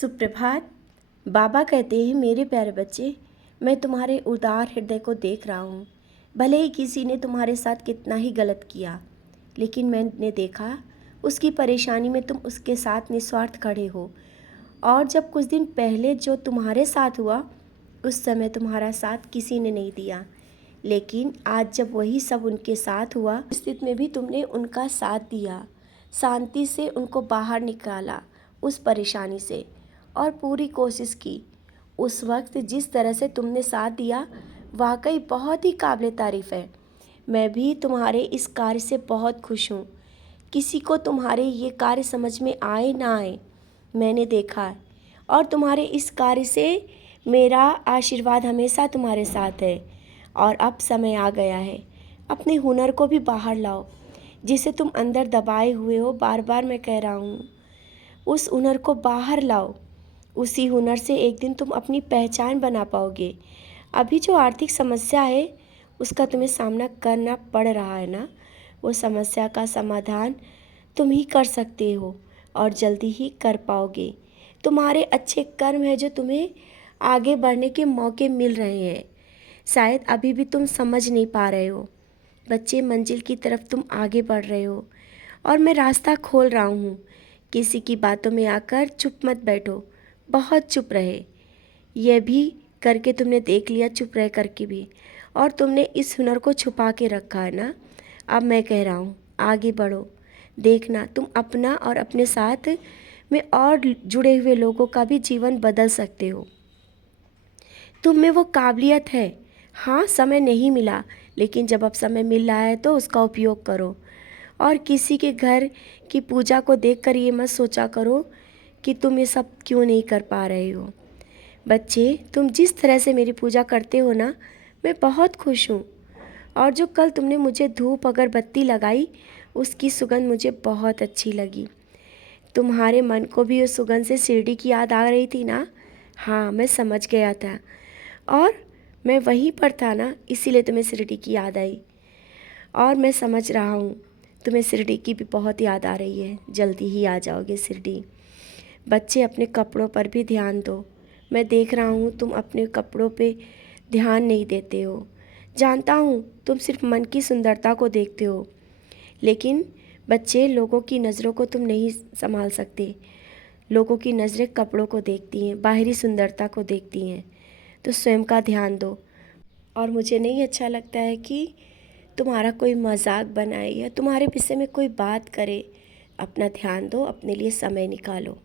सुप्रभात। बाबा कहते हैं, मेरे प्यारे बच्चे, मैं तुम्हारे उदार हृदय को देख रहा हूँ। भले ही किसी ने तुम्हारे साथ कितना ही गलत किया, लेकिन मैंने देखा उसकी परेशानी में तुम उसके साथ निस्वार्थ खड़े हो। और जब कुछ दिन पहले जो तुम्हारे साथ हुआ, उस समय तुम्हारा साथ किसी ने नहीं दिया, लेकिन आज जब वही सब उनके साथ हुआ, स्थिति में भी तुमने उनका साथ दिया, शांति से उनको बाहर निकाला उस परेशानी से, और पूरी कोशिश की। उस वक्त जिस तरह से तुमने साथ दिया, वाकई बहुत ही काबिल तारीफ़ है। मैं भी तुम्हारे इस कार्य से बहुत खुश हूँ। किसी को तुम्हारे ये कार्य समझ में आए ना आए, मैंने देखा है, और तुम्हारे इस कार्य से मेरा आशीर्वाद हमेशा तुम्हारे साथ है। और अब समय आ गया है, अपने हुनर को भी बाहर लाओ, जिसे तुम अंदर दबाए हुए हो। बार बार मैं कह रहा हूँ, उस हुनर को बाहर लाओ। उसी हुनर से एक दिन तुम अपनी पहचान बना पाओगे। अभी जो आर्थिक समस्या है, उसका तुम्हें सामना करना पड़ रहा है ना, वो समस्या का समाधान तुम ही कर सकते हो, और जल्दी ही कर पाओगे। तुम्हारे अच्छे कर्म है जो तुम्हें आगे बढ़ने के मौके मिल रहे हैं। शायद अभी भी तुम समझ नहीं पा रहे हो। बच्चे, मंजिल की तरफ तुम आगे बढ़ रहे हो, और मैं रास्ता खोल रहा हूँ। किसी की बातों में आकर चुप मत बैठो, बहुत चुप रहे। यह भी करके तुमने देख लिया, चुप रह करके भी, और तुमने इस हुनर को छुपा के रखा है ना। अब मैं कह रहा हूँ, आगे बढ़ो। देखना, तुम अपना और अपने साथ में और जुड़े हुए लोगों का भी जीवन बदल सकते हो। तुम में वो काबिलियत है। हाँ, समय नहीं मिला, लेकिन जब अब समय मिल रहा है तो उसका उपयोग करो। और किसी के घर की पूजा को देखकर ये मत सोचा करो कि तुम ये सब क्यों नहीं कर पा रहे हो। बच्चे, तुम जिस तरह से मेरी पूजा करते हो ना, मैं बहुत खुश हूँ। और जो कल तुमने मुझे धूप अगरबत्ती लगाई, उसकी सुगंध मुझे बहुत अच्छी लगी। तुम्हारे मन को भी उस सुगंध से शिरडी की याद आ रही थी ना। हाँ, मैं समझ गया था, और मैं वहीं पर था ना, इसीलिए तुम्हें शिरडी की याद आई। और मैं समझ रहा हूँ, तुम्हें शिरडी की भी बहुत याद आ रही है। जल्दी ही आ जाओगे शिरडी। बच्चे, अपने कपड़ों पर भी ध्यान दो। मैं देख रहा हूँ तुम अपने कपड़ों पे ध्यान नहीं देते हो। जानता हूँ तुम सिर्फ मन की सुंदरता को देखते हो, लेकिन बच्चे, लोगों की नज़रों को तुम नहीं संभाल सकते। लोगों की नज़रें कपड़ों को देखती हैं, बाहरी सुंदरता को देखती हैं। तो स्वयं का ध्यान दो। और मुझे नहीं अच्छा लगता है कि तुम्हारा कोई मजाक बनाए या तुम्हारे विषय में कोई बात करे। अपना ध्यान दो, अपने लिए समय निकालो।